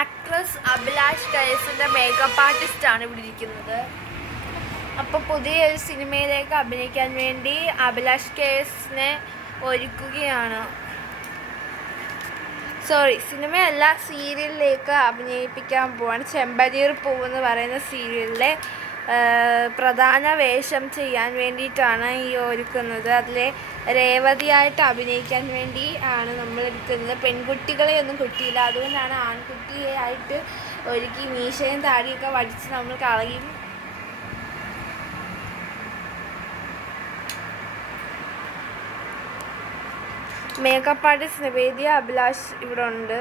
Actress Abhilash കയസിൻ്റെ makeup ആർട്ടിസ്റ്റാണ് ഇവിടെ ഇരിക്കുന്നത്. അപ്പോൾ പുതിയൊരു സിനിമയിലേക്ക് അഭിനയിക്കാൻ വേണ്ടി അഭിലാഷ് കയസിനെ ഒരുക്കുകയാണ്. സിനിമയല്ല, സീരിയലിലേക്ക് അഭിനയിപ്പിക്കാൻ പോവാണ്. ചെമ്പനീർ പൂവ് എന്ന് പറയുന്ന സീരിയലിലെ പ്രധാന വേഷം ചെയ്യാൻ വേണ്ടിയിട്ടാണ് ഈ ഒരുക്കുന്നത്. അതിലെ രേവതിയായിട്ട് അഭിനയിക്കാൻ വേണ്ടി ആണ് നമ്മൾ എടുക്കുന്നത്. പെൺകുട്ടികളെ ഒന്നും കിട്ടിയില്ല, അതുകൊണ്ടാണ് ആൺകുട്ടിയായിട്ട് ഒരുക്കി മീശയും താടിയൊക്കെ വടിച്ച് നമ്മൾ കളയും. മേക്കപ്പ് ആർട്ടിസ്റ്റ് നിവേദ്യ അഭിലാഷ് ഇവിടെ ഉണ്ട്.